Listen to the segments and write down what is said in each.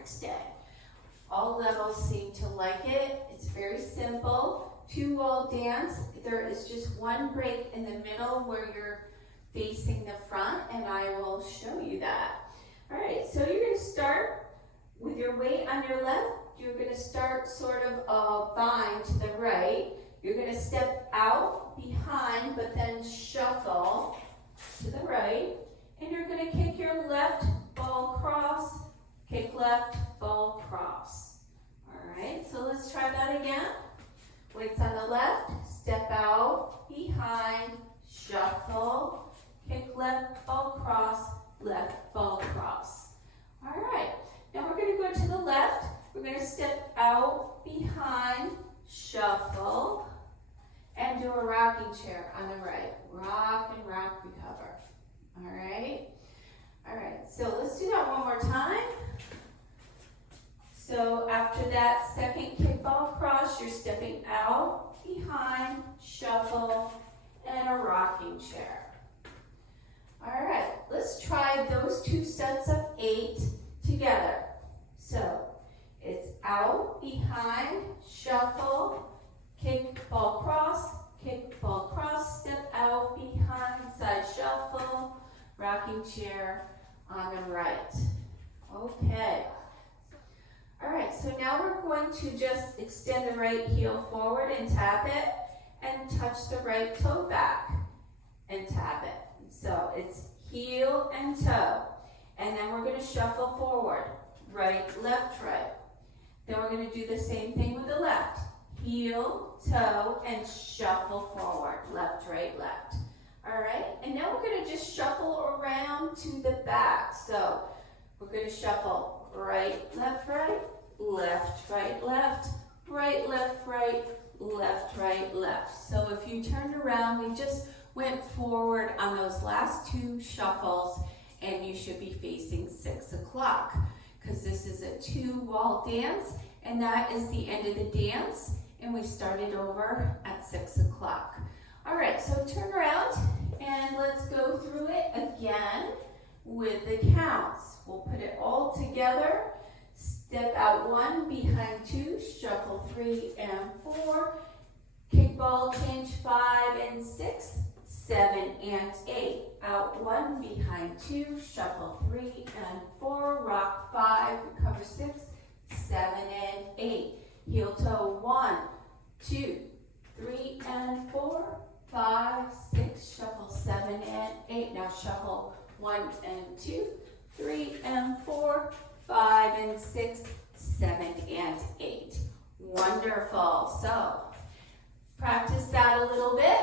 next day. All levels seem to like it. It's very simple. 2-wall dance. There is just one break in the middle where you're facing the front, and I will show you that. All right, so you're going to start with your weight on your left. You're going to start sort of a bind to the right. You're going to step out behind, but then shuffle to the right. And you're going to kick your left ball cross, kick left ball cross. All right, so let's try that again. Weights on the left, step out, behind, shuffle, kick left ball cross, left ball cross. All right, now we're going to go to the left. We're going to step out, behind, shuffle, and do a rocking chair on the right. Rock and rock, recover. All right? All right, so let's do that one more time. So after that second kickball cross, you're stepping out, behind, shuffle, and a rocking chair. All right, let's try those 2 sets of 8 together. So it's out, behind, shuffle, kick, ball, cross, step out, behind, side shuffle, rocking chair on the right. Okay. All right, so now we're going to just extend the right heel forward and tap it, and touch the right toe back and tap it. So it's heel and toe. And then we're going to shuffle forward, right, left, right. Then we're going to do the same thing with the left. Heel, toe, and shuffle forward, left, right, left. All right, and now we're going to just shuffle around to the back. So we're going to shuffle right, left, right, left, right, left, right, left, right, left, right, left. So if you turned around, we just went forward on those last 2 shuffles, and you should be facing 6 o'clock because this is a 2-wall dance, and that is the end of the dance, and we started over at 6 o'clock. All right, so turn around and let's go through it again with the counts. We'll put it all together. Step out 1, behind 2, shuffle 3 and 4, kick ball change 5 and 6, 7 and 8. Out 1, behind 2, shuffle 3 and 4, rock 5, recover 6, 7 and 8. Heel toe 1, 2, 3 and 4, 5, 6, shuffle 7 and 8. Now shuffle 1 and 2, 3 and 4, 5 and 6, 7 and 8. Wonderful. So practice that a little bit.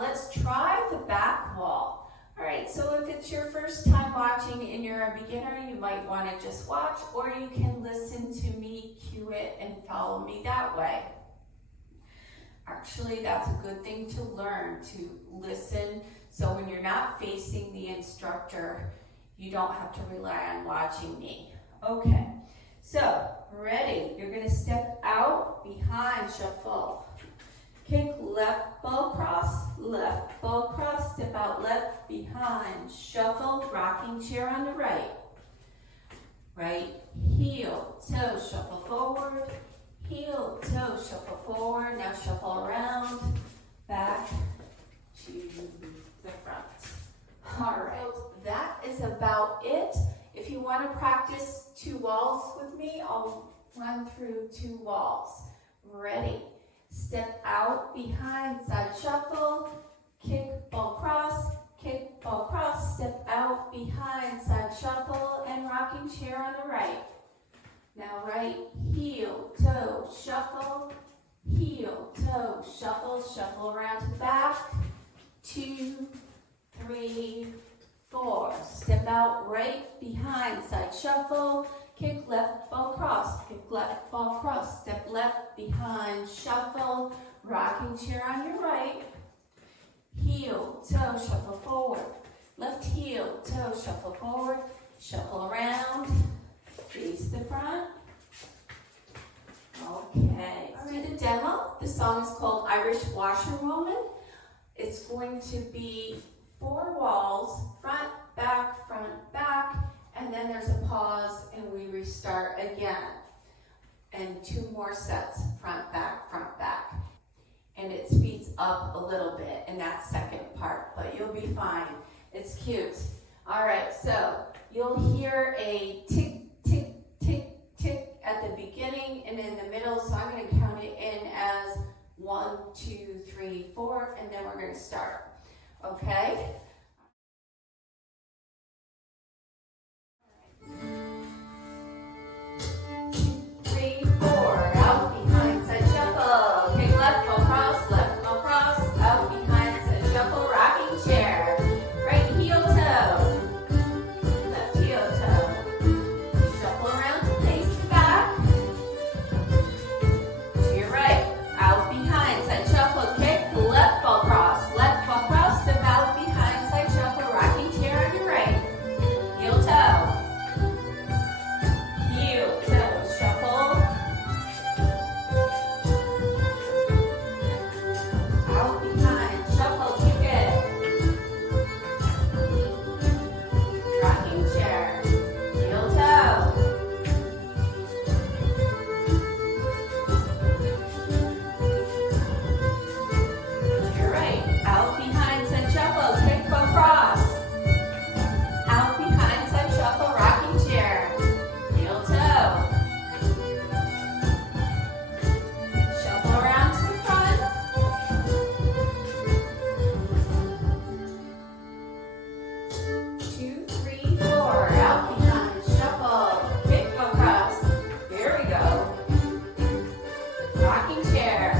Let's try the back wall. All right, so if it's your first time watching and you're a beginner, you might want to just watch, or you can listen to me, cue it, and follow me that way. Actually, that's a good thing to learn, to listen, so when you're not facing the instructor, you don't have to rely on watching me. Okay, so ready, you're going to step out, behind, shuffle. Kick left ball cross, step out left, behind, shuffle, rocking chair on the right. Right heel, toe, shuffle forward, heel, toe, shuffle forward. Now shuffle around, back to the front. All right, that is about it. If you want to practice 2 walls with me, I'll run through 2 walls. Ready? Step out, behind, side shuffle, kick, ball, cross, step out, behind, side shuffle, and rocking chair on the right. Now right heel, toe, shuffle, heel, toe, shuffle around to the back, 2, 3, 4. Step out, right, behind, side shuffle, kick left, ball, cross, step left, behind, shuffle, rocking chair on your right, heel, toe, shuffle forward, left heel, toe, shuffle forward, shuffle around, face the front. Okay, let's do the demo. The song is called Irish Washerwoman. It's going to be 4 walls, front, back, and then there's a pause and we restart again. And 2 more sets, front, back, and it speeds up a little bit in that second part, but you'll be fine. It's cute. All right, so you'll hear a tick, tick, tick, tick at the beginning and in the middle, so I'm going to count it in as 1, 2, 3, 4, and then we're going to start. Okay? 3, 4, out behind, side shuffle. Kick left, go cross, out behind, side shuffle, rocking chair. Right heel toe, left heel toe. Shuffle around to face back. To your right, out behind, side shuffle, kick, left ball cross, step out behind, side shuffle, rocking chair on your right. Heel toe. Heel toe, shuffle. Out behind, shuffle, kick it. Rocking chair. Heel toe. To your right, out behind, side shuffle, kick, across. Out behind, side shuffle, rocking chair. Heel toe. Shuffle around to the front. 2, 3, 4. Out behind, shuffle, kick across. Here we go. Rocking chair.